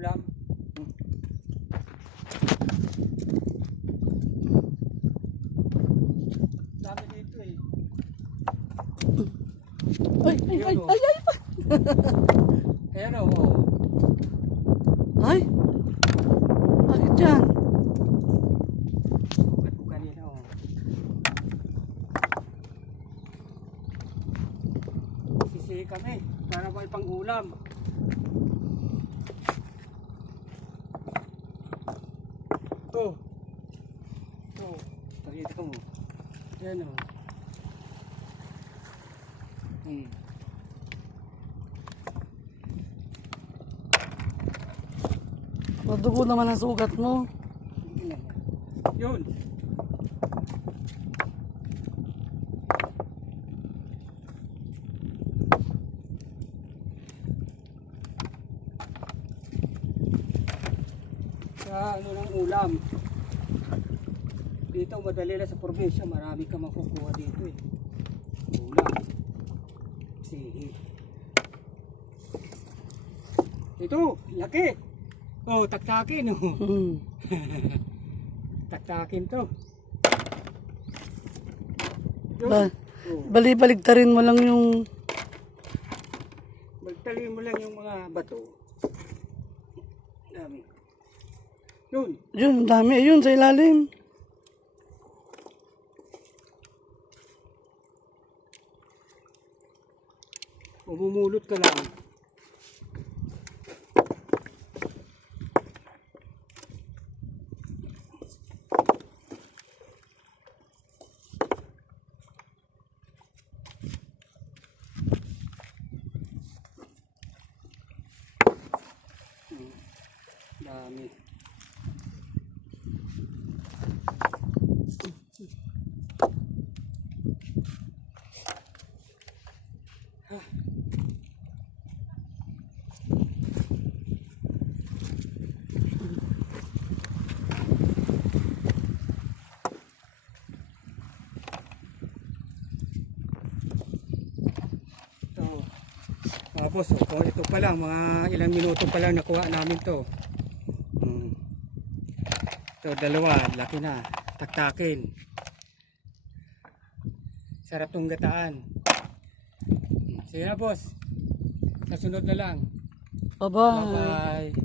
ulam. Dami dito eh. Ay, ay, ay, ay, ay. Ayan o. Oh. Ay. Bakit yan? Sukat ko kanina o. Sisihi kami para may pang ulam. Oh. Oh. Pakita ko mo. Ayan o. Madugo naman ang sugat mo. Yun. Sa ano ng ulam. Dito madali lang sa probinsya, marami ka makukuha dito eh. Ulam. Sihi. Ito, laki. Oh, taktakin oh. Taktakin to. Yun. Oh. Bali-baligtarin mo lang yung... Magtali mo lang yung mga bato. Dami. Yun. Yun, dami. Ayun, sa ilalim. Umumulot ka lang. Dami. Tapos, oh, ito pa lang, mga ilang minuto pa lang nakuha namin to. So, dalawa, laki na. Taktakin. Sarap tong gataan. Sige na, boss. Sa sunod na lang. Bye-bye. Bye-bye.